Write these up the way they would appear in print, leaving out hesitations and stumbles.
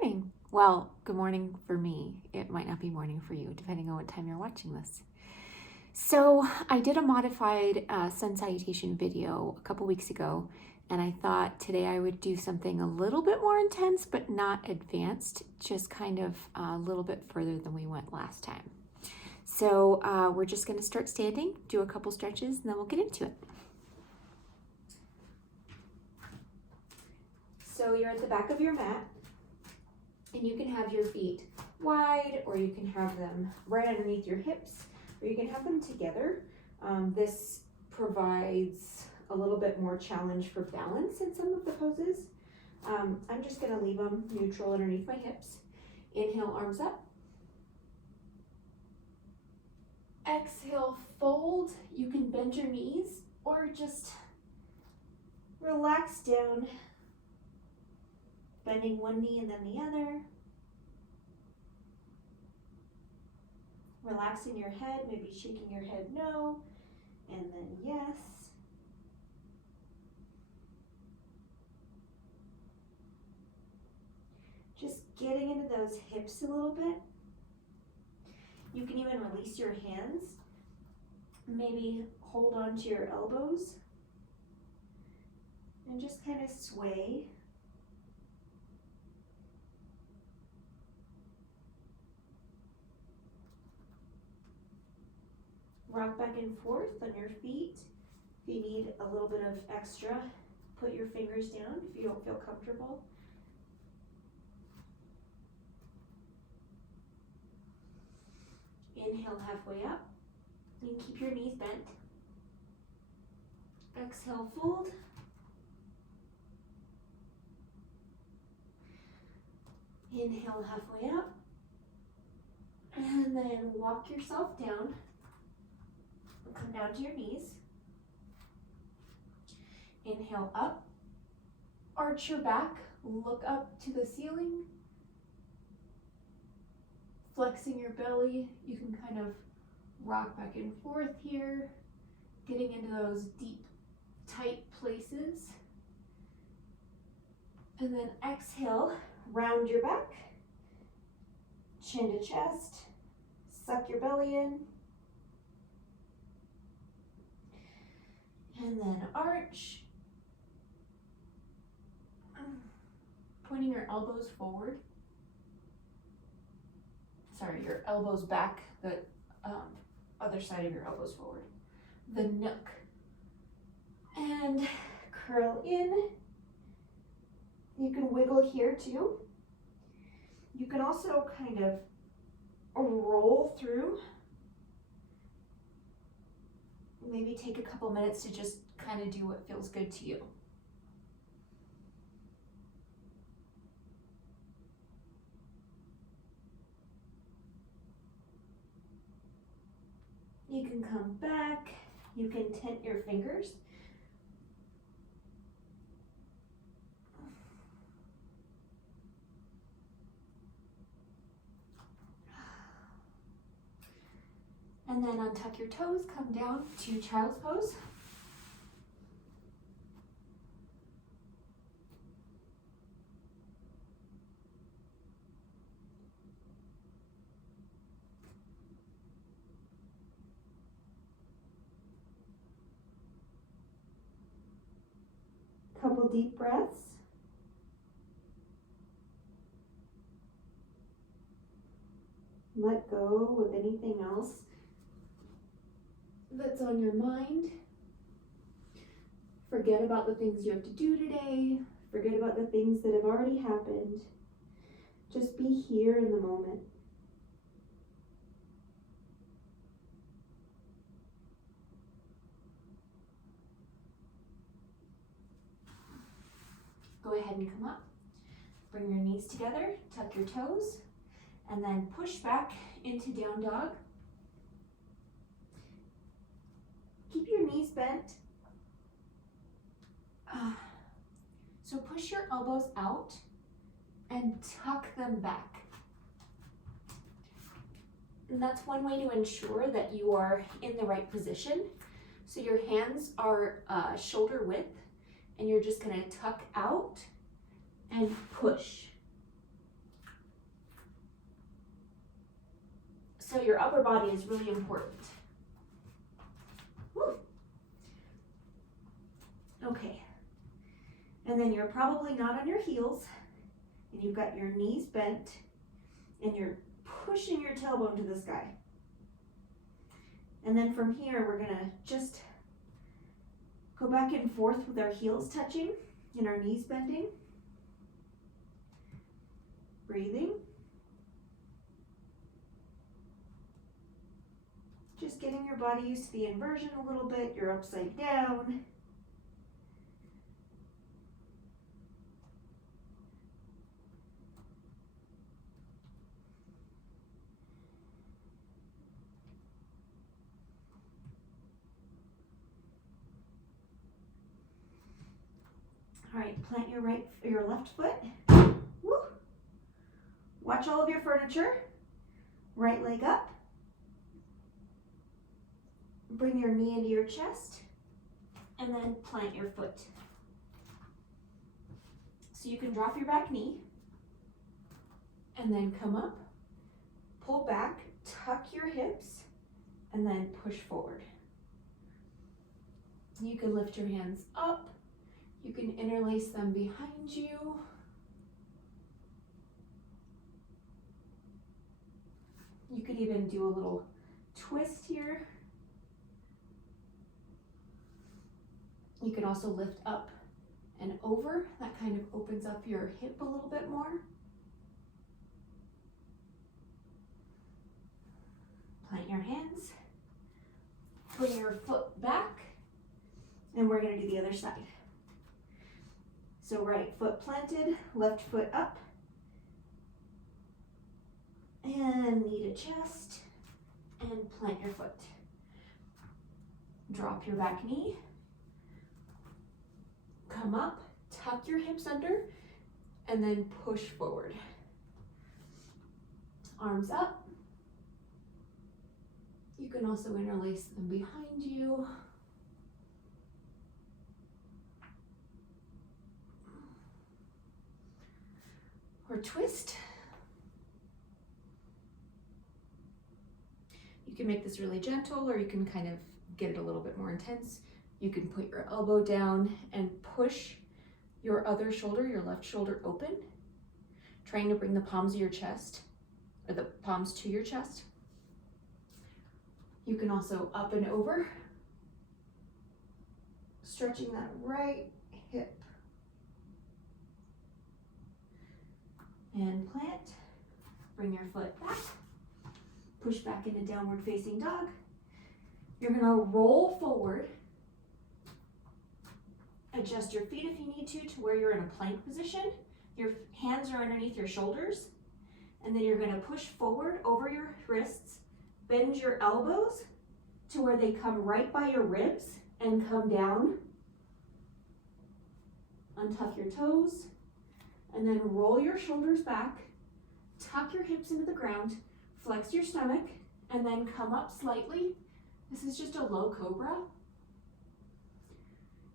morning. Well, good morning for me. It might not be morning for you, depending on what time you're watching this. So I did a modified sun salutation video a couple weeks ago, and I thought today I would do something a little bit more intense, but not advanced, just kind of a little bit further than we went last time. So we're just gonna start standing, do a couple stretches, and then we'll get into it. So you're at the back of your mat, and you can have your feet wide, or you can have them right underneath your hips, or you can have them together. This provides a little bit more challenge for balance in some of the poses. I'm just gonna leave them neutral underneath my hips. Inhale, arms up. Exhale, fold. You can bend your knees or just relax down, bending one knee and then the other. Relaxing your head, maybe shaking your head no, and then yes. Just getting into those hips a little bit. You can even release your hands. Maybe hold on to your elbows and just kind of sway. Rock back and forth on your feet. If you need a little bit of extra, put your fingers down if you don't feel comfortable. Inhale halfway up, and keep your knees bent. Exhale, fold. Inhale halfway up, and then walk yourself down. Come down to your knees. Inhale up, arch your back, look up to the ceiling. Flexing your belly, you can kind of rock back and forth here, getting into those deep, tight places. And then exhale, round your back, chin to chest, suck your belly in. And then arch, pointing your elbows forward. Sorry, your elbows back, the other side of your elbows forward. The nook. And curl in. You can wiggle here too. You can also kind of roll through. Maybe take a couple minutes to just kind of do what feels good to you. You can come back, you can tent your fingers. And then untuck your toes, come down to child's pose. Couple deep breaths. Let go of anything else that's on your mind. Forget about the things you have to do today. Forget about the things that have already happened. Just be here in the moment. Go ahead and come up. Bring your knees together, tuck your toes, and then push back into down dog. Keep your knees bent. So push your elbows out and tuck them back. And that's one way to ensure that you are in the right position. So your hands are shoulder width, and you're just gonna tuck out and push. So your upper body is really important. Woo. Okay. And then you're probably not on your heels, and you've got your knees bent, and you're pushing your tailbone to the sky. And then from here, we're gonna just go back and forth with our heels touching and our knees bending. Breathing. Just getting your body used to the inversion a little bit. You're upside down. All right, plant your left foot. Woo. Watch all of your furniture. Right leg up. Bring your knee into your chest, and then plant your foot. So you can drop your back knee, and then come up, pull back, tuck your hips, and then push forward. You can lift your hands up. You can interlace them behind you. You could even do a little twist here. You can also lift up and over. That kind of opens up your hip a little bit more. Plant your hands. Bring your foot back. And we're going to do the other side. So right foot planted, left foot up. And knee to chest. And plant your foot. Drop your back knee. Come up, tuck your hips under, and then push forward. Arms up. You can also interlace them behind you. Or twist. You can make this really gentle, or you can kind of get it a little bit more intense. You can put your elbow down and push your other shoulder, your left shoulder, open, trying to bring the palms of your chest, or the palms to your chest. You can also up and over, stretching that right hip. And plant, bring your foot back, push back into downward facing dog. You're gonna roll forward. Adjust your feet if you need to where you're in a plank position. Your hands are underneath your shoulders. And then you're going to push forward over your wrists, bend your elbows to where they come right by your ribs and come down. Untuck your toes, and then roll your shoulders back, tuck your hips into the ground, flex your stomach, and then come up slightly. This is just a low cobra.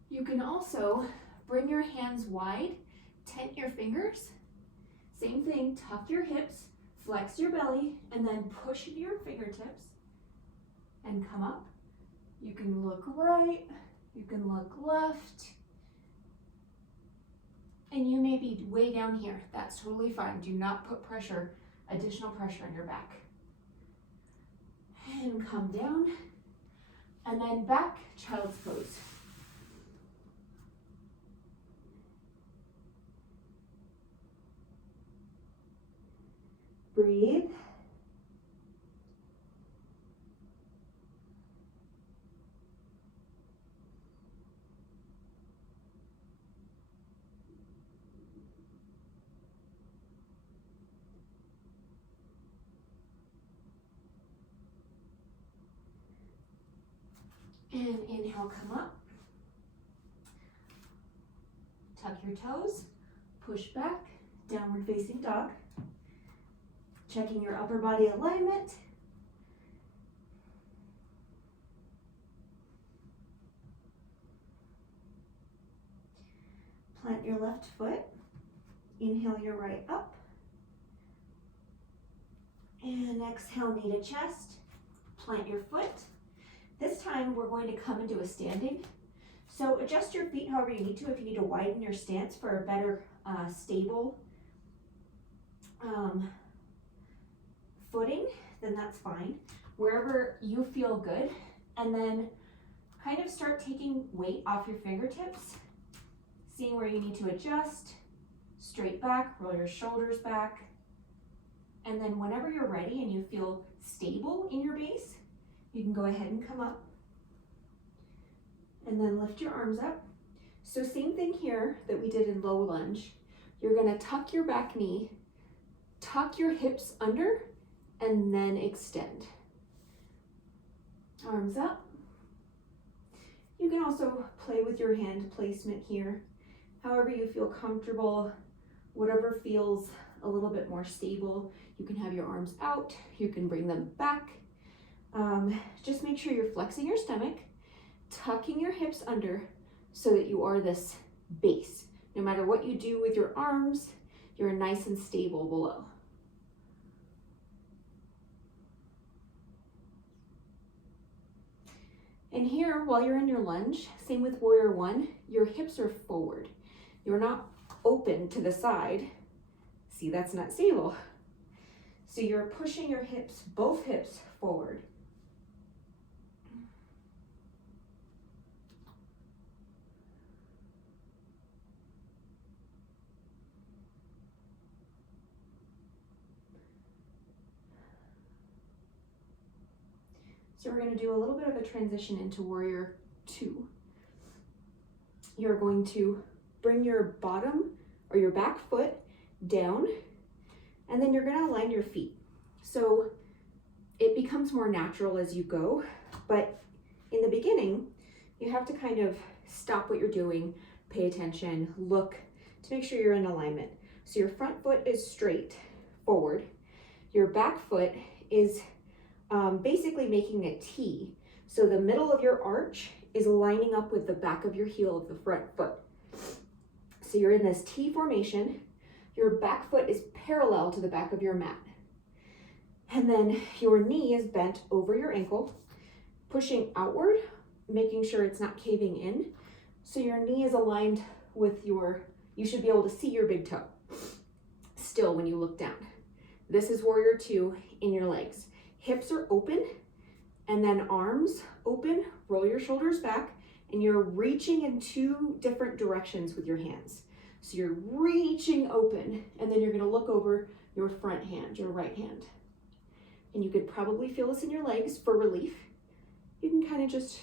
You can also bring your hands wide, tent your fingers. Same thing, tuck your hips, flex your belly, and then push into your fingertips and come up. You can look right, you can look left, and you may be way down here. That's totally fine. Do not put additional pressure on your back. And come down, and then back, child's pose. Breathe. And inhale, come up. Tuck your toes, push back, downward facing dog. Checking your upper body alignment. Plant your left foot. Inhale your right up. And exhale, knee to chest. Plant your foot. This time we're going to come into a standing. So adjust your feet however you need to. If you need to widen your stance for a better stable footing, then that's fine. Wherever you feel good. And then kind of start taking weight off your fingertips. Seeing where you need to adjust. Straight back, roll your shoulders back. And then whenever you're ready and you feel stable in your base, you can go ahead and come up. And then lift your arms up. So same thing here that we did in low lunge. You're gonna tuck your back knee, tuck your hips under, and then extend. Arms up. You can also play with your hand placement here. However you feel comfortable, whatever feels a little bit more stable. You can have your arms out, you can bring them back. Just make sure you're flexing your stomach, tucking your hips under so that you are this base. No matter what you do with your arms, you're nice and stable below. And here, while you're in your lunge, same with warrior one, your hips are forward. You're not open to the side. See, that's not stable. So you're pushing your hips, both hips forward. So we're going to do a little bit of a transition into warrior two. You're going to bring your bottom or your back foot down, and then you're going to align your feet. So it becomes more natural as you go, but in the beginning, you have to kind of stop what you're doing, pay attention, look to make sure you're in alignment. So your front foot is straight forward. Your back foot is basically making a T. So the middle of your arch is lining up with the back of your heel of the front foot. So you're in this T formation. Your back foot is parallel to the back of your mat. And then your knee is bent over your ankle, pushing outward, making sure it's not caving in. So your knee is aligned with you should be able to see your big toe still when you look down. This is warrior two in your legs. Hips are open, and then arms open, roll your shoulders back, and you're reaching in two different directions with your hands. So you're reaching open, and then you're gonna look over your front hand, your right hand. And you could probably feel this in your legs for relief. You can kind of just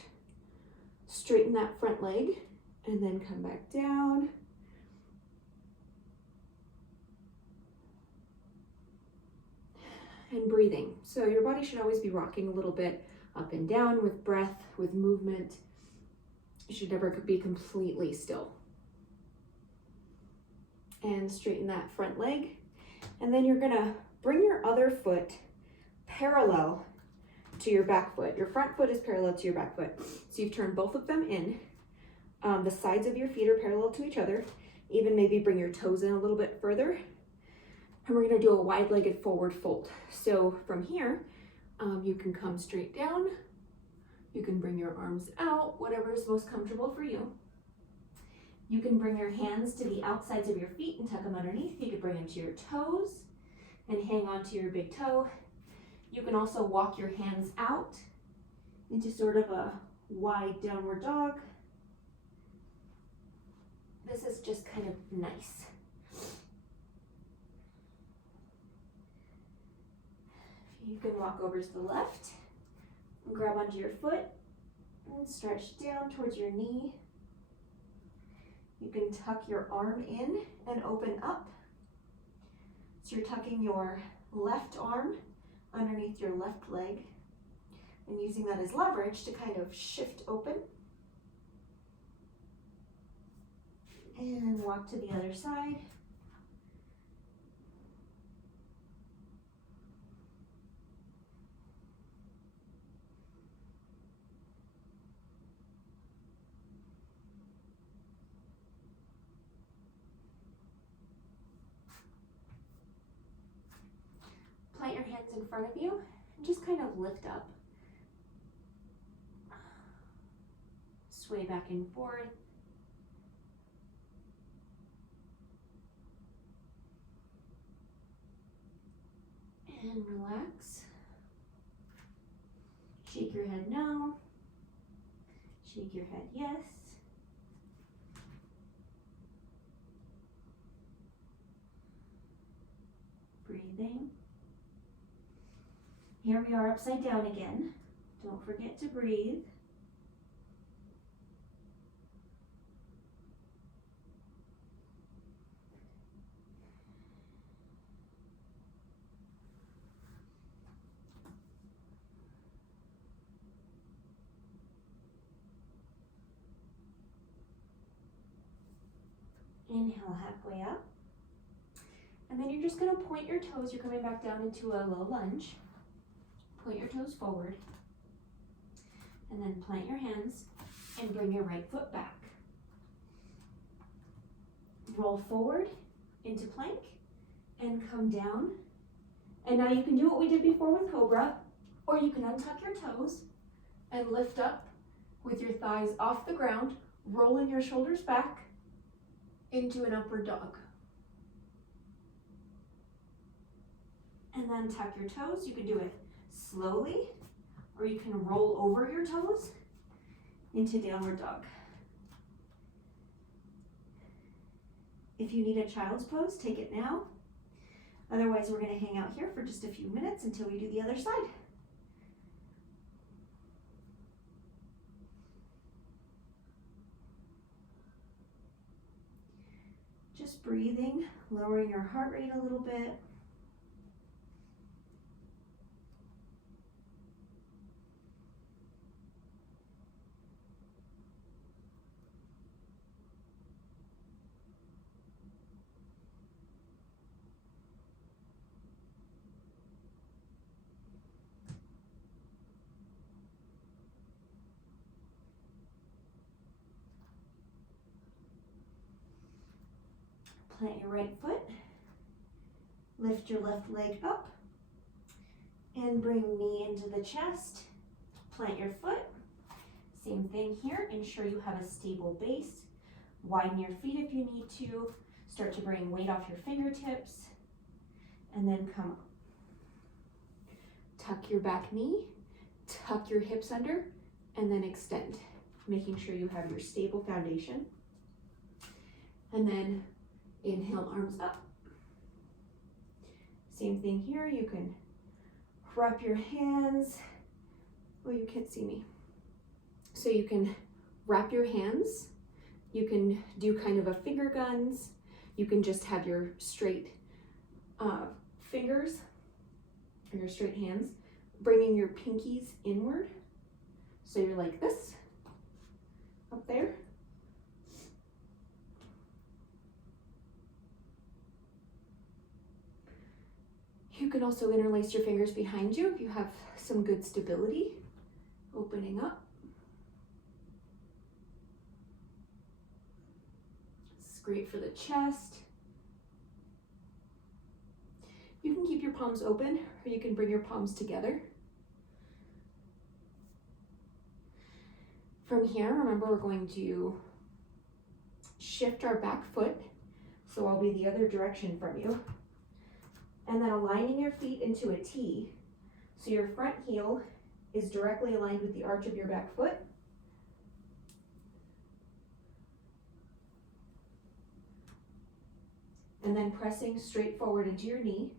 straighten that front leg, and then come back down. And breathing. So your body should always be rocking a little bit up and down with breath, with movement. You should never be completely still. And straighten that front leg. And then you're gonna bring your other foot parallel to your back foot. Your front foot is parallel to your back foot. So you've turned both of them in. The sides of your feet are parallel to each other. Even maybe bring your toes in a little bit further. And we're gonna do a wide-legged forward fold. So from here, you can come straight down. You can bring your arms out, whatever is most comfortable for you. You can bring your hands to the outsides of your feet and tuck them underneath. You can bring them to your toes and hang on to your big toe. You can also walk your hands out into sort of a wide downward dog. This is just kind of nice. You can walk over to the left and grab onto your foot and stretch down towards your knee. You can tuck your arm in and open up. So you're tucking your left arm underneath your left leg and using that as leverage to kind of shift open. And walk to the other side. Plant your hands hands in front of you and just kind of lift up. Sway back and forth. And relax. Shake your head no. Shake your head yes. Breathing. Here we are upside down again. Don't forget to breathe. Inhale halfway up. And then you're just going to point your toes. You're coming back down into a low lunge. Point your toes forward. And then plant your hands and bring your right foot back. Roll forward into plank and come down. And now you can do what we did before with cobra, or you can untuck your toes and lift up with your thighs off the ground, rolling your shoulders back into an upward dog. And then tuck your toes. You can do it slowly, or you can roll over your toes into downward dog. If you need a child's pose, take it now. Otherwise, we're going to hang out here for just a few minutes until we do the other side. Just breathing, lowering your heart rate a little bit. Plant your right foot, lift your left leg up, and bring knee into the chest. Plant your foot. Same thing here. Ensure you have a stable base. Widen your feet if you need to. Start to bring weight off your fingertips, and then come up. Tuck your back knee, tuck your hips under, and then extend, making sure you have your stable foundation. And then inhale, arms up. Same thing here. You can wrap your hands. Oh, you can't see me. So you can wrap your hands. You can do kind of a finger guns. You can just have your straight fingers or your straight hands, bringing your pinkies inward. So you're like this, up there. You can also interlace your fingers behind you if you have some good stability, opening up. It's great for the chest. You can keep your palms open, or you can bring your palms together. From here, remember, we're going to shift our back foot, so I'll be the other direction from you. And then aligning your feet into a T, so your front heel is directly aligned with the arch of your back foot. And then pressing straight forward into your knee,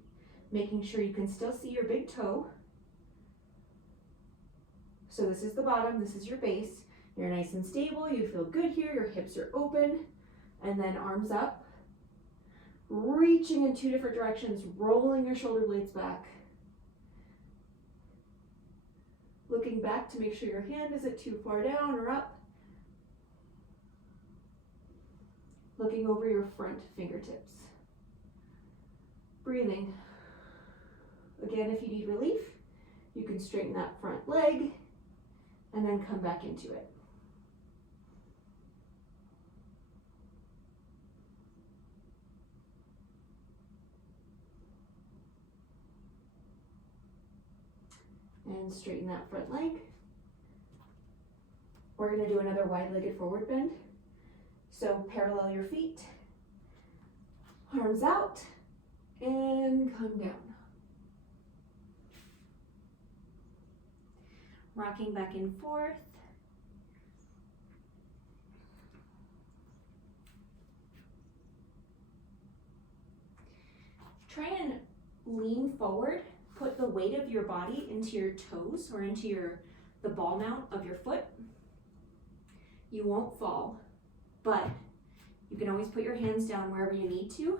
making sure you can still see your big toe. So this is the bottom, this is your base. You're nice and stable, you feel good here, your hips are open, and then arms up. Reaching in two different directions, rolling your shoulder blades back. Looking back to make sure your hand isn't too far down or up. Looking over your front fingertips. Breathing. Again, if you need relief, you can straighten that front leg and then come back into it. And straighten that front leg. We're gonna do another wide-legged forward bend. So parallel your feet, arms out, and come down. Rocking back and forth. Try and lean forward. Put the weight of your body into your toes or into the ball mount of your foot. You won't fall, but you can always put your hands down wherever you need to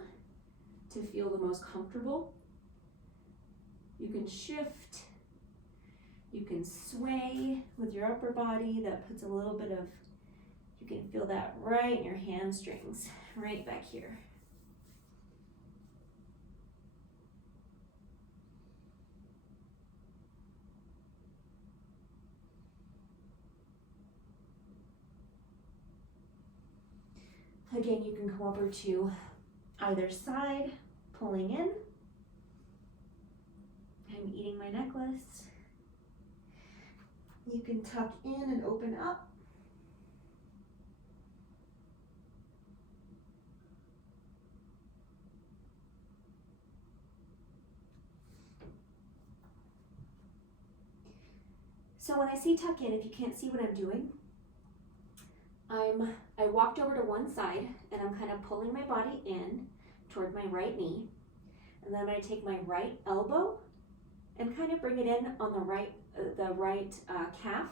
feel the most comfortable. You can shift, you can sway with your upper body. That puts a little bit of, you can feel that right in your hamstrings, right back here. Again, you can come over to either side, pulling in. I'm eating my necklace. You can tuck in and open up. So when I say tuck in, if you can't see what I'm doing, I walked over to one side and I'm kind of pulling my body in toward my right knee. And then I'm going to take my right elbow and kind of bring it in on the right calf.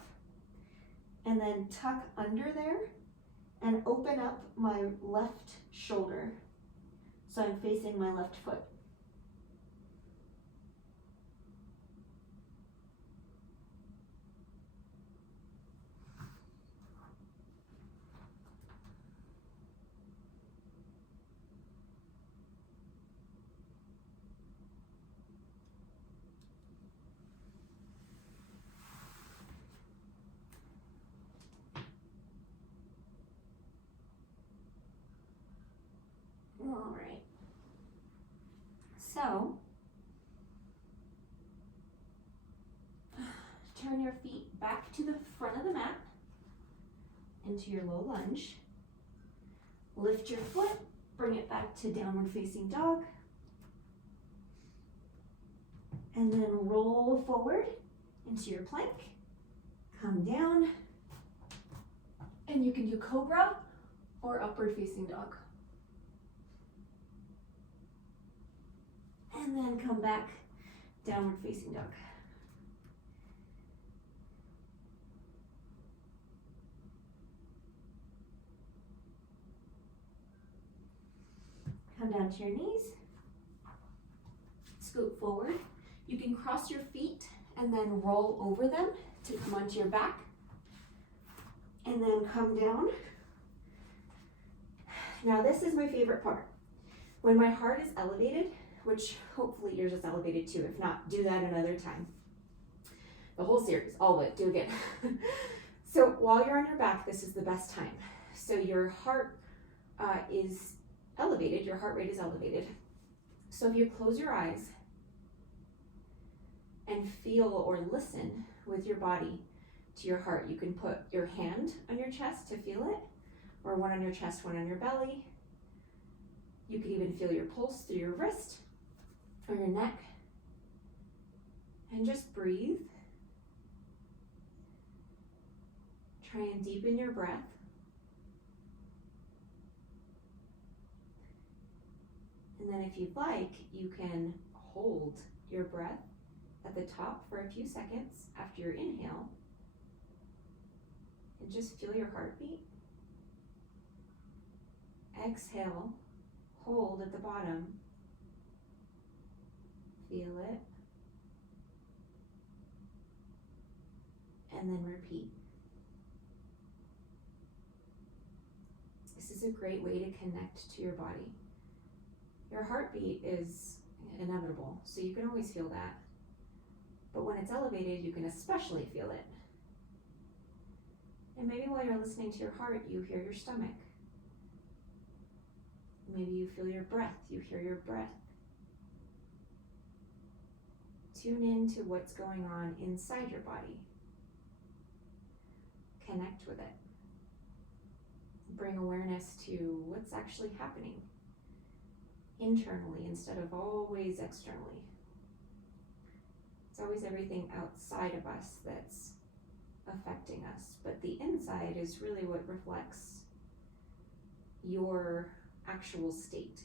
And then tuck under there and open up my left shoulder. So I'm facing my left foot. All right, so turn your feet back to the front of the mat into your low lunge. Lift your foot, bring it back to downward facing dog, and then roll forward into your plank. Come down, and you can do cobra or upward facing dog. And then come back, downward facing dog. Come down to your knees, scoot forward. You can cross your feet and then roll over them to come onto your back. And then come down. Now this is my favorite part. When my heart is elevated, which hopefully yours is elevated too. If not, do that another time. The whole series, all of it, do again. So while you're on your back, this is the best time. So your heart is elevated, your heart rate is elevated. So if you close your eyes and feel or listen with your body to your heart, you can put your hand on your chest to feel it, or one on your chest, one on your belly. You can even feel your pulse through your wrist or your neck. And just breathe. Try and deepen your breath. And then if you'd like, you can hold your breath at the top for a few seconds after your inhale. And just feel your heartbeat. Exhale, hold at the bottom. Feel it. And then repeat. This is a great way to connect to your body. Your heartbeat is inevitable, so you can always feel that. But when it's elevated, you can especially feel it. And maybe while you're listening to your heart, you hear your stomach. Maybe you feel your breath, you hear your breath. Tune into what's going on inside your body. Connect with it. Bring awareness to what's actually happening internally instead of always externally. It's always everything outside of us that's affecting us, but the inside is really what reflects your actual state.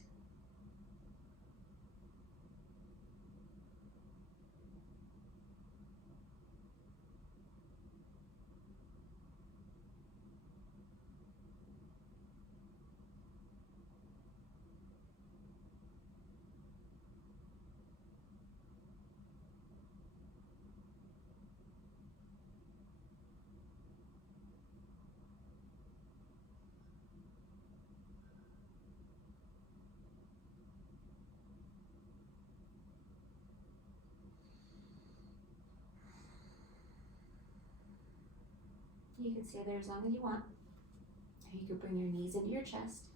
You can stay there as long as you want. Or you could bring your knees into your chest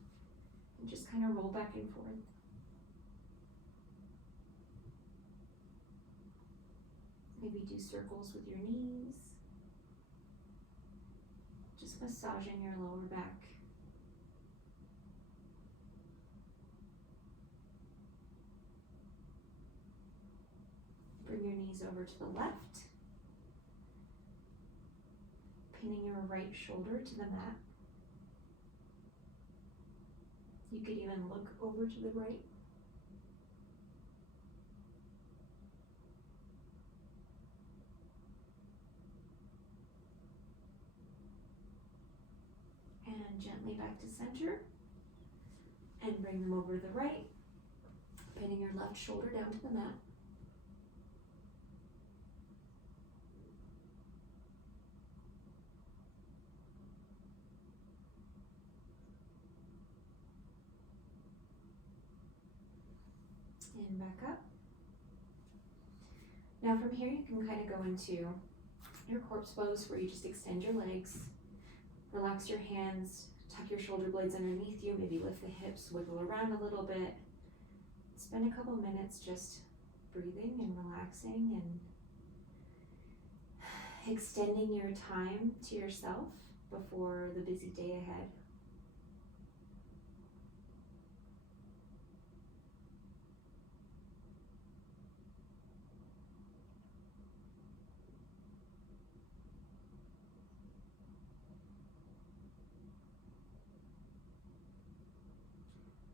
and just kind of roll back and forth. Maybe do circles with your knees. Just massaging your lower back. Bring your knees over to the left. Pinning your right shoulder to the mat. You could even look over to the right. And gently back to center. And bring them over to the right. Pinning your left shoulder down to the mat. And back up. Now from here you can kind of go into your corpse pose where you just extend your legs, relax your hands, tuck your shoulder blades underneath you, maybe lift the hips, wiggle around a little bit. Spend a couple minutes just breathing and relaxing and extending your time to yourself before the busy day ahead.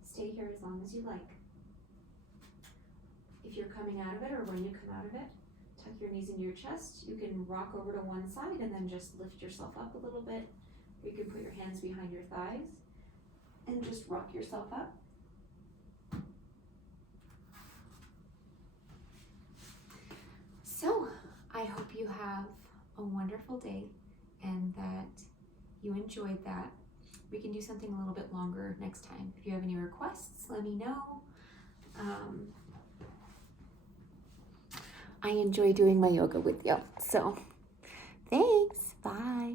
Stay here as long as you like. If you're coming out of it or when you come out of it, tuck your knees into your chest. You can rock over to one side and then just lift yourself up a little bit. Or you can put your hands behind your thighs and just rock yourself up. So, I hope you have a wonderful day and that you enjoyed that. We can do something a little bit longer next time. If you have any requests, let me know. I enjoy doing my yoga with you. So, thanks. Bye.